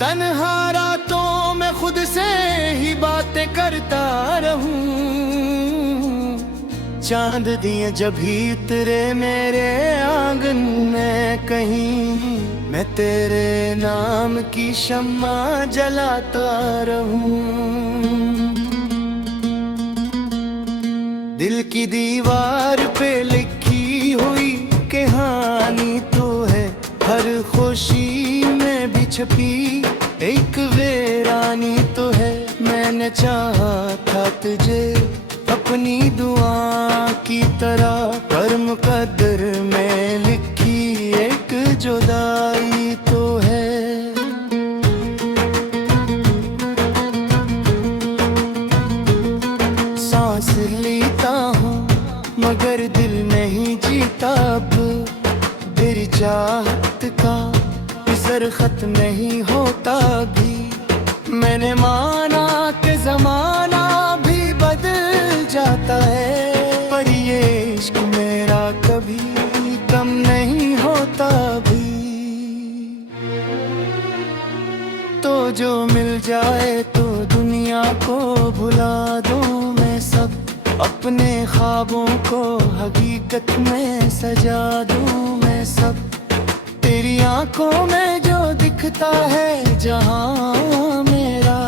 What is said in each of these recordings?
तन्हा रातों में खुद से ही बातें करता रहूं। चांद दिए जब ही उतरे मेरे आंगन में कहीं, मैं तेरे नाम की शम्मा जलाता रहूं। दिल की दीवार पे लिखी हुई कहानी तो है, हर खुशी में भी छपी एक वीरानी तो है। मैंने चाहा था तुझे अपनी दुआ की तरह, पर मुकद्दर में लिखी एक जुदाई तो है। सांस लेता हूँ मगर दिल नहीं जीता अब, तेरी चाहत का असर खत्म नहीं होता भी। मैंने माना कि जमाना भी बदल जाता है, पर ये इश्क मेरा कभी कम नहीं होता भी। तो जो मिल जाए तो दुनिया को भुला दूं मैं सब, अपने ख्वाबों को हकीकत में सजा दूं मैं सब। तेरी आंखों में जो दिखता है जहां मेरा,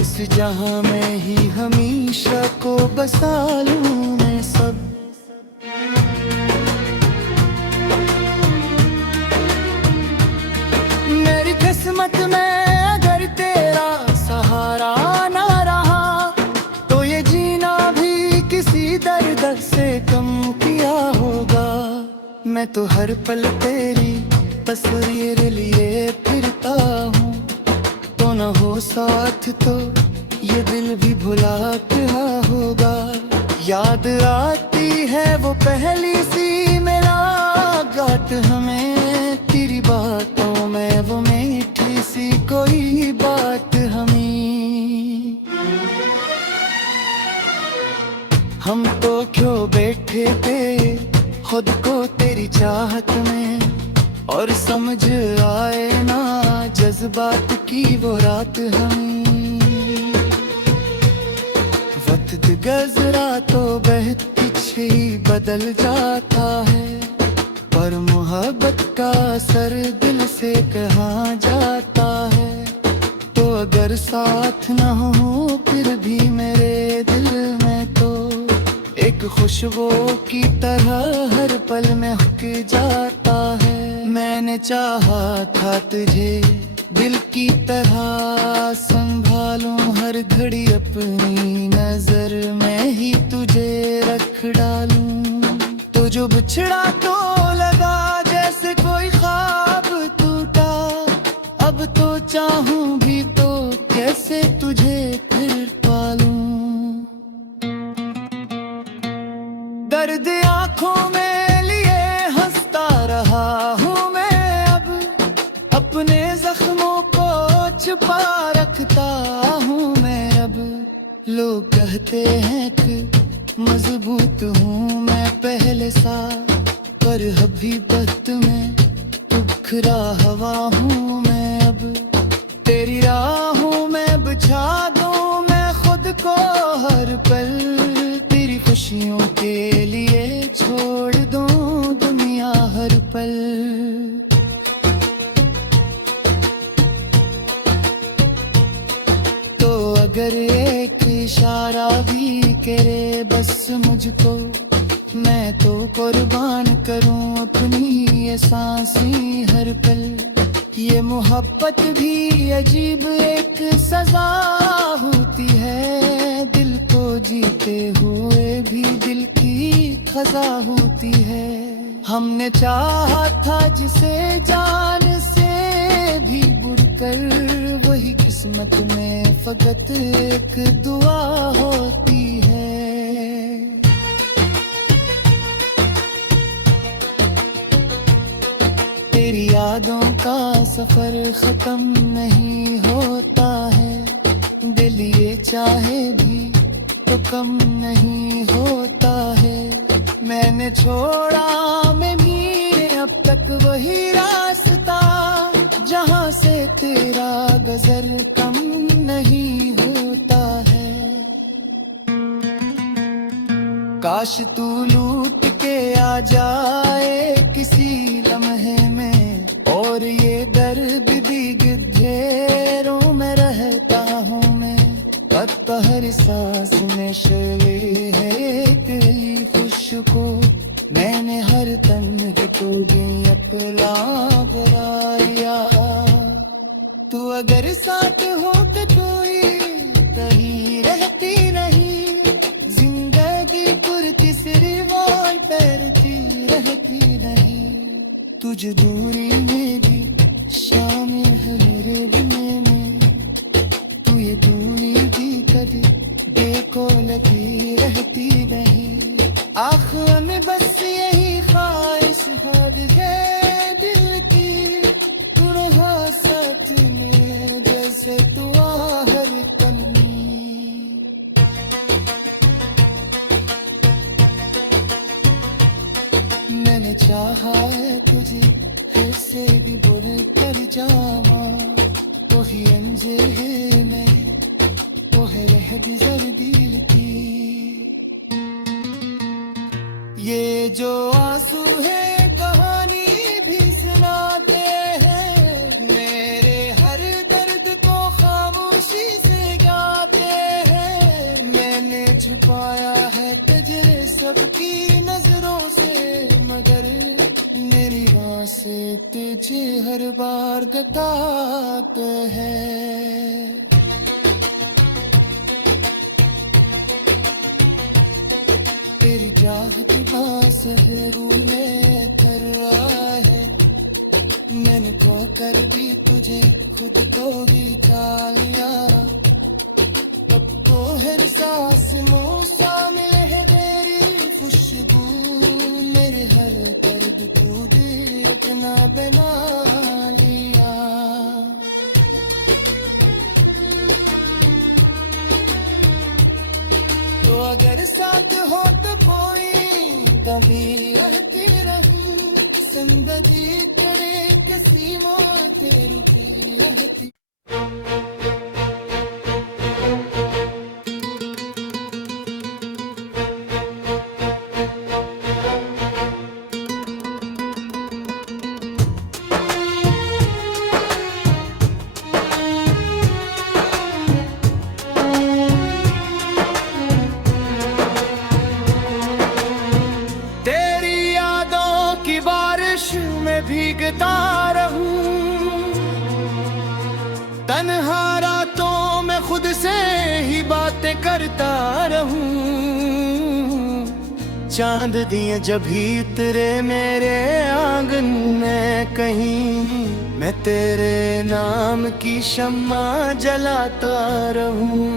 इस जहां में ही हमेशा को बसा लूं मैं सब। मेरी किस्मत में अगर तेरा सहारा ना रहा, तो ये जीना भी किसी दर्द से कम किया होगा। मैं तो हर पल तेरी तस्वीर लिए फिरता हूँ, तो न हो साथ तो ये दिल भी भुला क्या होगा। याद आती है वो पहली सी मुलाकात हमें, तेरी बातों में वो मीठी सी कोई बात हमें। हम तो क्यों बैठे थे खुद को तेरी चाहत में, और समझ आए ना जज्बात की वो रात हमें। वक्त गुज़रा तो बहुत कुछ ही बदल जाता है, पर मोहब्बत का असर दिल से कहाँ जाता है। तो अगर साथ न हो फिर भी मेरे दिल में तो एक खुशबू की तरह हर पल महक जाता है। मैंने चाहा था तुझे दिल की तरह संभालूं हर घड़ी, अपनी नजर में ही तुझे रख डालूं। तो जो बिछड़ा तो लगा जैसे कोई ख्वाब टूटा, अब तो चाहूं भी तो कैसे तुझे फिर पालूं। दर्द आंखों में लिए हंसता रहा हूँ मैं अब, अपने जख्मों को छुपा रखता हूँ मैं अब। लोग कहते हैं कि मजबूत हूँ मैं पहले सा, पर अभी वक्त में बिखरा हवा हूँ मैं अब। तेरी राहों में बिछा दूँ मैं खुद को हर पल, तेरी खुशियों के लिए छोड़ दूँ दुनिया हर पल। तो अगर एक इशारा भी करे बस मुझको, मैं तो कुर्बान करूं अपनी ये सांसें हर पल। ये मोहब्बत भी अजीब एक सजा होती है, दिल को जीते हुए भी दिल की खजा होती है। हमने चाहा था जिसे जान से भी बढ़कर, वही किस्मत में फकत एक दुआ होती है। तेरी यादों का सफर खत्म नहीं होता है, दिल ये चाहे भी तो कम नहीं होता है। मैंने छोड़ा मैं भी अब तक वही रास्ता, जहां से तेरा गजर कम नहीं होता है। काश तू लूट के आ जाए किसी लम्हे में, और ये दर्द भी घेरों में रहता हूँ मैं। अब हर सांस में शले है तेरी खुशबू, मैंने हर तन्ह को भी अपना बनाया। तू अगर साथ हो तो कोई कहीं रहती नहीं, जिंदगी पुर तीसरी वार तैरती रहती नहीं। तुझ दूरी में भी शामिल है मेरे दिल में, तू ये दूरी भी कभी देखो लगी रहती नहीं। आँखों में बस यही ख्वाहिश हद है दिल की, तू रहा साथ में जैसे तू आहर कलमी। मैंने चाहा है तुझे फिर से भी बुर कर जावा, वही अंजिर है मैं, वो है रह गुजर दिल की। ये जो आंसू है कहानी भी सुनाते हैं, मेरे हर दर्द को खामोशी से गाते हैं। मैंने छुपाया है तुझे सबकी नजरों से, मगर मेरी आसें तुझे हर बार बताते हैं। तेरी चाहत बासहरू में कर रहा है, मैंने तो कर दी तुझे खुद को भी खा लिया। अब तो हर सांस मुँह शामिल है तेरी खुशबू, मेरे हर दर्द तू दिल अपना बना लिया। तो अगर साथ हो तो कोई तभी रहती रहूं, जिंदगी करे किसी मौत तेरी भी रहती। भीगता रहूं तन्हा रातों में खुद से ही बातें करता रहूं। चांद दिए जब ही उतरे मेरे आंगन में कहीं, मैं तेरे नाम की शम्मा जलाता रहूं।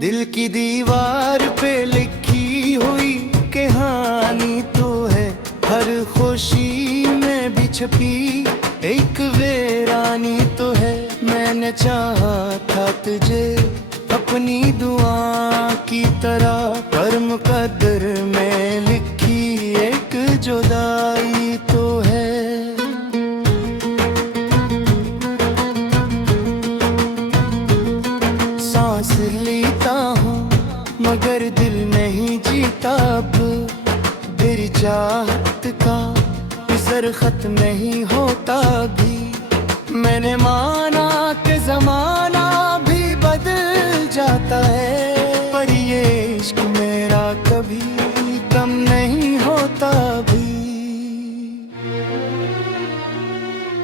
दिल की दीवार पे लिखी हुई कहानी तो है, हर खुशी में भी छपी एक वीरानी तो है। मैंने चाहा था तुझे अपनी दुआ की तरह, पर मुकद्दर में लिखी एक जुदाई तो है। सांस लेता हूँ मगर दिल नहीं जीता अब, तेरी चाहत का असर खत्म नहीं होता भी। मैंने माना कि जमाना भी बदल जाता है, पर ये इश्क मेरा कभी कम नहीं होता भी।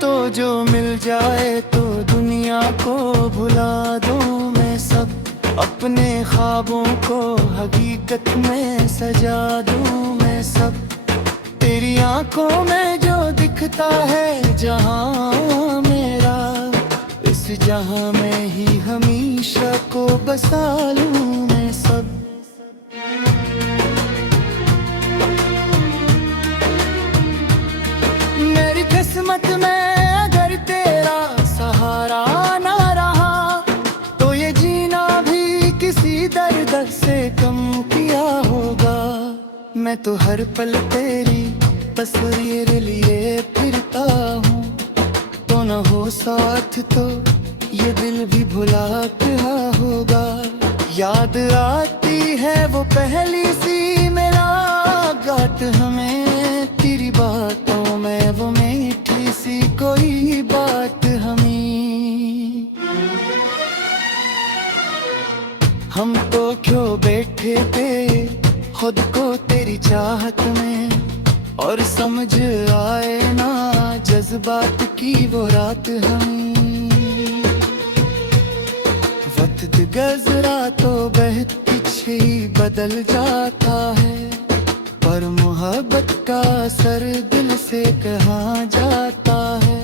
तो जो मिल जाए तो दुनिया को भुला दूं मैं सब, अपने ख्वाबों को हकीकत में सजा दूं मैं सब। तेरी आंखों में जो दिखता है जहां मेरा, इस जहां में ही हमेशा को बसा लूं मैं सब। मेरी किस्मत में अगर तेरा सहारा ना रहा, तो ये जीना भी किसी दर्द से कम किया होगा। मैं तो हर पल तेरी तस्वीर लिए साथ तो ये दिल भी भुला रहा होगा। याद आती है वो पहली सी मुलाकात हमें, तेरी बातों में वो मीठी सी कोई बात हमें। हम तो क्यों बैठे थे खुद को तेरी चाहत में, और समझ आए ना जज्बात की वो रात हमें। वक्त गुज़रा तो बहुत कुछ ही बदल जाता है, पर मोहब्बत का असर दिल से कहाँ जाता है।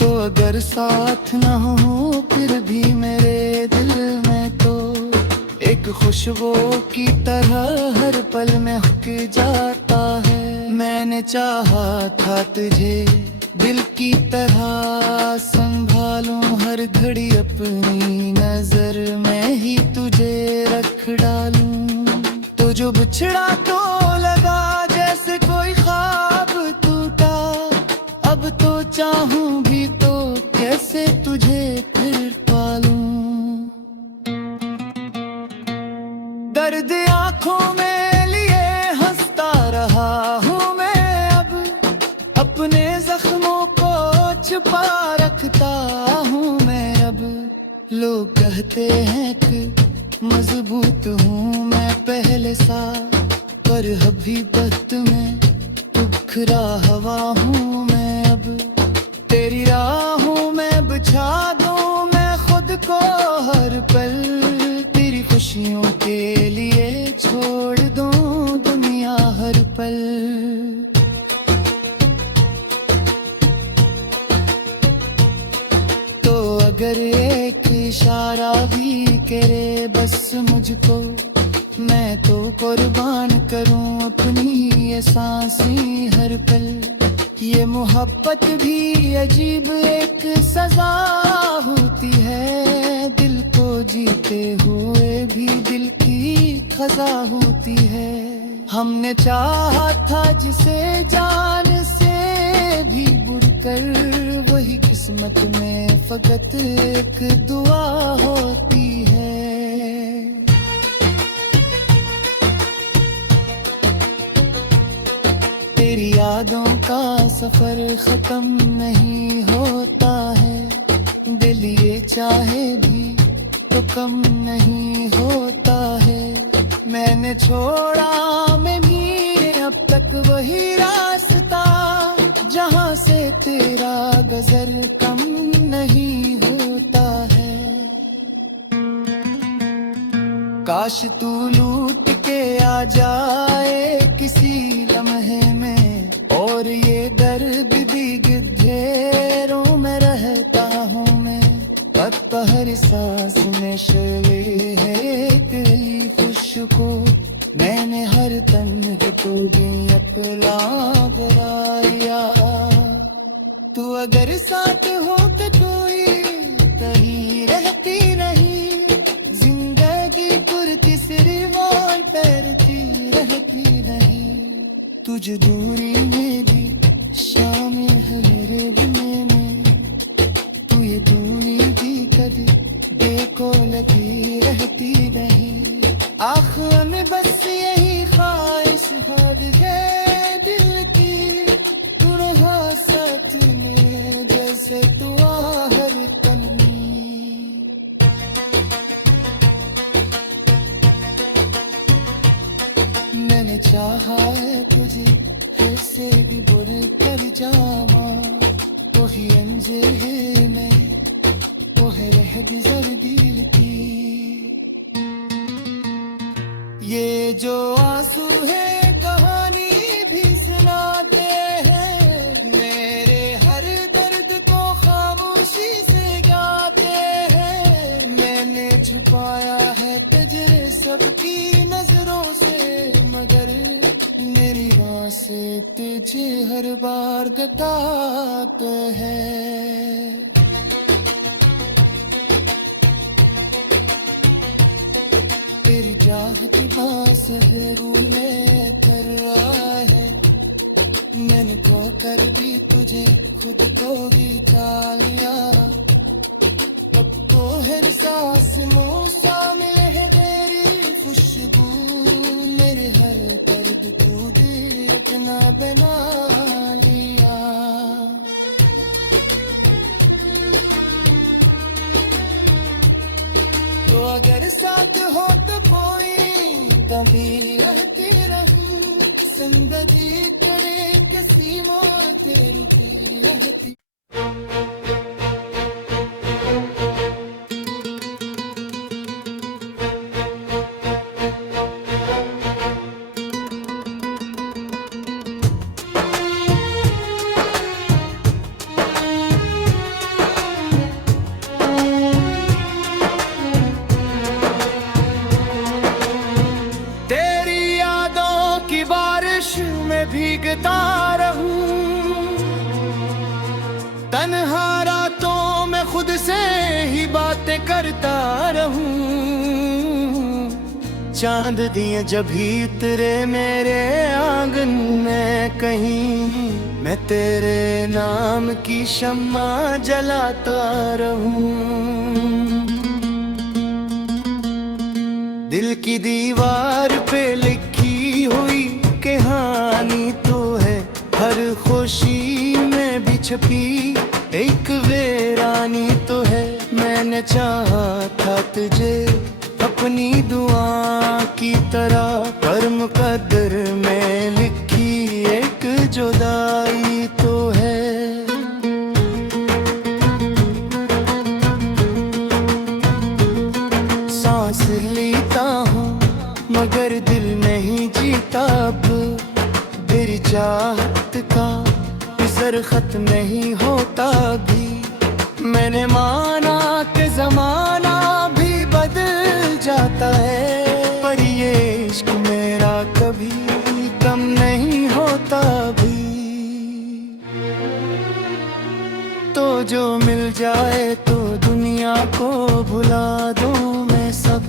तो अगर साथ न हो फिर भी मेरे दिल में तो एक खुशबू की तरह हर पल महक जाता है। मैंने चाहा था तुझे दिल की तरह संभालूं, हर घड़ी अपनी नजर में ही तुझे रख डालूं। तो जो बिछड़ा तो लगा जैसे कोई ख्वाब टूटा, अब तो चाहूं भी तो कैसे तुझे फिर पालूं। दर्द आंखों में लिए हंसता रहा हूँ मैं, अब अपने जख्मों को छुपा रखता हूँ मैं। अब लोग कहते हैं कि मजबूत हूँ मैं पहले सा, पर अभी वक्त में बिखरा हवा हूँ मैं। अब तेरी राहों में बिछा दूँ मैं खुद को हर पल, तेरी खुशियों के लिए छोड़ दूँ दुनिया हर पल। तो अगर एक इशारा भी करे बस मुझको, मैं तो कुर्बान करूं अपनी ये सांसें हर पल। ये मोहब्बत भी अजीब एक सजा होती है, दिल को जीते हुए भी दिल की खजा होती है। हमने चाहा था जिसे जान से भी बुड़कर, वही किस्मत में फकत एक दुआ होती है। तेरी यादों का सफर खत्म नहीं होता है, दिल ये चाहे भी तो कम नहीं होता है। मैंने छोड़ा मैं भी अब तक वही रास्ता, जहाँ से तेरा गजर कम नहीं होता है। काश तू लूट के आ जाए किसी लम्हे में, और ये दर्द भी घेरों में रहता हूँ मैं। अब हर सांस में शले है तेरी खुशबू, मैंने हर तन को भी अपना बनाया। तू अगर साथ हो तो कोई कहीं रहती नहीं, जिंदगी कुर्ती सिरवार पैरती रहती नहीं। तुझ दूरी मेरी शामिल है मेरे दिल में, तू ये दूरी भी कभी देखो लगी रहती नहीं। आखिर में बस यही ख्वाहिश हद है दिल की, तू रहा साथ में जैसे तू हर तन्नी। मैंने चाहा है तुझे फिर से भी बुर कर जावा, वही अंजीर है मैं वो है रह गुजर दिल की। ये जो आंसू है कहानी भी सुनाते हैं, मेरे हर दर्द को खामोशी से गाते हैं। मैंने छुपाया है तुझे सबकी नजरों से, मगर मेरी आसें तुझे हर बार बताते हैं। तेरी चाहत बासहरू में कर रहा है, मैंने को कर दी तुझे खुद को भी चाल लिया। अब तो हर सांस मुँह सा मिले है तेरी खुशबू, मेरे हर दर्द तू दिल अपना बना लिया। तो अगर साथ हो तो कोई तभी रहती रहूं, जिंदगी तेरे किसी मौत तेरी भी रहती। भीगता रहूं तन्हा रातों में खुद से ही बातें करता रहूं। चांद दिए जब ही तेरे मेरे आंगन में कहीं, मैं तेरे नाम की शम्मा जलाता रहूं। दिल की दीवार पे लिखी हुई कहानी तो है, हर खुशी में भी छपी एक वीरानी तो है। मैंने चाहा था तुझे अपनी दुआ की तरह, पर मुकद्दर में लिखी एक जुदाई तो है। सांस लेता हूँ मगर दिल नहीं जीता अब, तेरी चाहत का असर खत्म नहीं होता भी। मैंने माना कि जमाना भी बदल जाता है, पर ये इश्क मेरा कभी कम नहीं होता भी। तो जो मिल जाए तो दुनिया को भुला दूं मैं सब,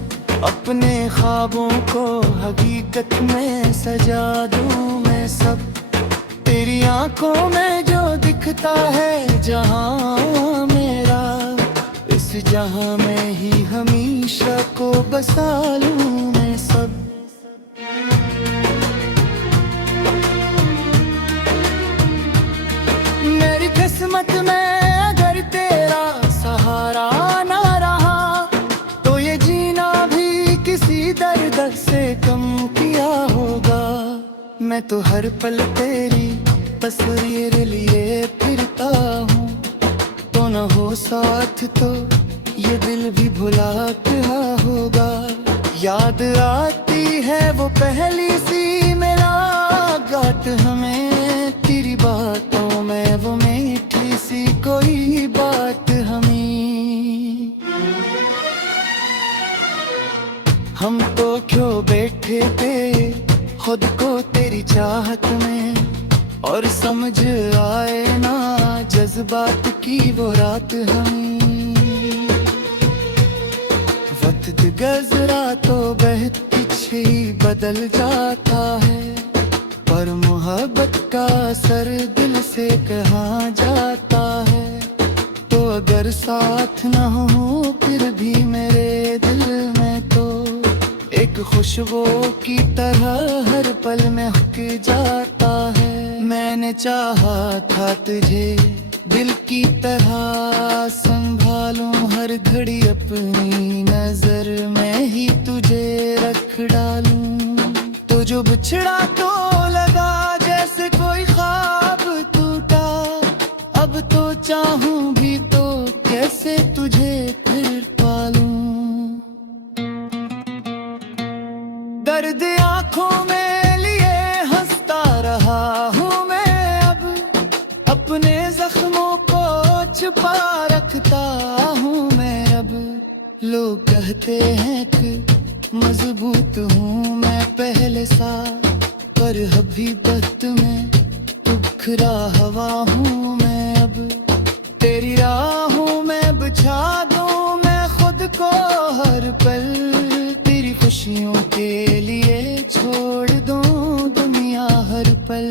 अपने ख्वाबों को हकीकत में सजा दूं मैं सब। तेरी आंखों में जो दिखता है जहां मेरा, इस जहां में ही हमेशा को बसा लूं मैं सब। मेरी किस्मत में अगर तेरा सहारा ना रहा, तो ये जीना भी किसी दर्द से कम किया होगा। मैं तो हर पल तेरी तस्वीर लिए फिरता हूँ, तो न हो साथ तो ये दिल भी भुला क्या होगा। याद आती है वो पहली सी मुलाकात हमें, तेरी बातों में वो मीठी सी कोई बात हमें। हम तो क्यों बैठे थे खुद को तेरी चाहत में, और समझ आए ना जज्बात की वो रात हमें। वक्त गुज़रा तो बहुत कुछ ही बदल जाता है, पर मोहब्बत का असर दिल से कहाँ जाता है। तो अगर साथ न हो फिर भी मेरे दिल में तो एक खुशबू की तरह हर पल महक जाता है। मैंने चाहा था तुझे दिल की तरह संभालूं हर घड़ी, अपनी नजर में ही तुझे रख डालूं। तो जो बिछड़ा तो लगा जैसे कोई ख्वाब टूटा, अब तो चाहूं भी तो कैसे तुझे फिर पालूं। दर्द आंखों में लिए हंसता रहा हूँ मैं अब, अपने जख्मों को छुपा रखता हूँ मैं अब। लोग कहते हैं कि मजबूत हूँ मैं पहले सा, पर अभी वक्त में बिखरा हवा हूँ मैं अब। तेरी राहों में बिछा दूँ मैं खुद को हर पल, तेरी खुशियों के लिए छोड़ दूँ दुनिया हर पल।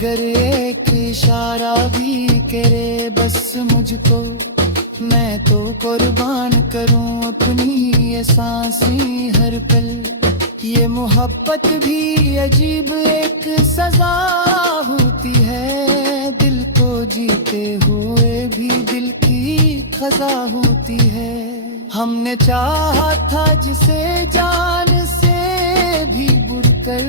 अगर एक इशारा भी करे बस मुझको, मैं तो कुर्बान करूं अपनी ये सांसें हर पल। ये मोहब्बत भी अजीब एक सजा होती है, दिल को जीते हुए भी दिल की खजा होती है। हमने चाहा था जिसे जान से भी बुरकर,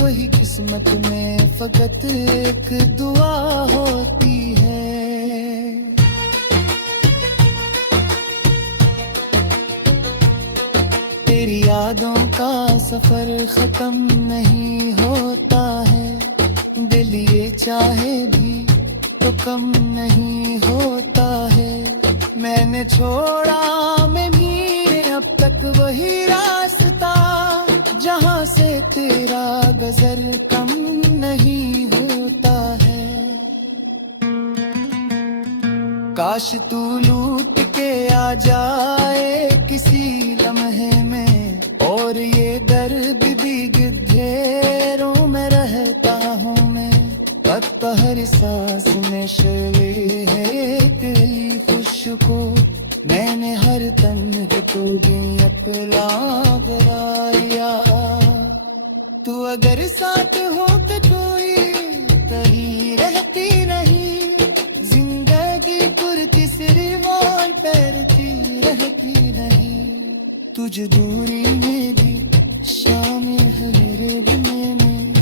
वही किस्मत में फकत एक दुआ होती है। तेरी यादों का सफर खत्म नहीं होता है, दिल ये चाहे भी तो कम नहीं होता है। मैंने छोड़ा मैं भी अब तक वही रास्ता, जहाँ से तेरा गजर कम नहीं होता है। काश तू लूट के आ जाए किसी लम्हे में, और ये दर्द भी घेरों में रहता हूँ मैं। अब तो हर सांस में शले है तेरी खुशबू, मैंने हर तन्ह को भी अपना बनाया। तू अगर साथ हो तो कोई कहीं रहती नहीं, जिंदगी तीसरी वाल पैरती रहती नहीं। तुझ दूरी मेरी शामिल है मेरे दिल में,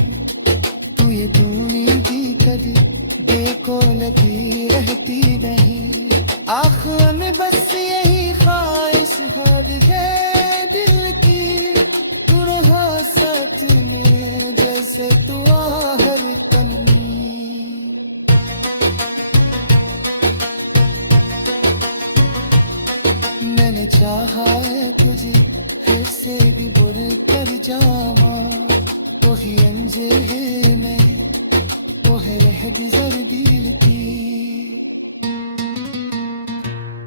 तू ये दूरी भी कभी देखो लगी रहती नहीं। आखिर में बस यही ख्वाहिश हद है दिल की, तू रहा साथ में जैसे तू आहर तन्नी। मैंने चाहा है तुझे फिर से भी बुर कर जावा, वही अंजीर में वो है रह गुजर दिल की।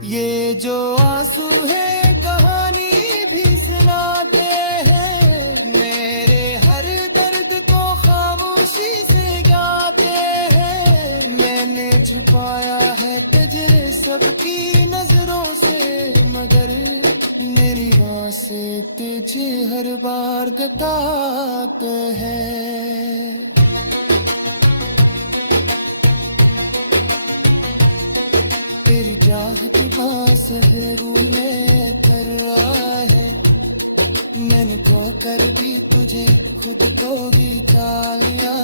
ये जो आंसू है कहानी भी सुनाते हैं, मेरे हर दर्द को खामोशी से गाते हैं। मैंने छुपाया है तुझे सबकी नजरों से, मगर मेरी आसें तुझे हर बार बताते हैं। तेरी चाहत बासहरू में कर रहा है, मैंने तो कर दी तुझे खुद को भी लिया।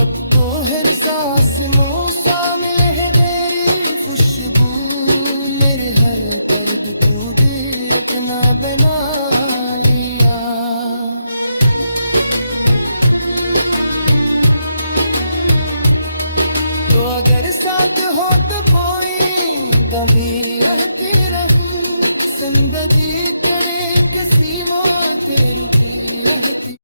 अब तो हर सांस मुँह शामिल है तेरी खुशबू, मेरे हर दर्द तू दिल अपना बना लिया। तो अगर साथ हो तो कोई कभी रहती रहूं, जिंदगी करे किसी मौत तेरी रहती।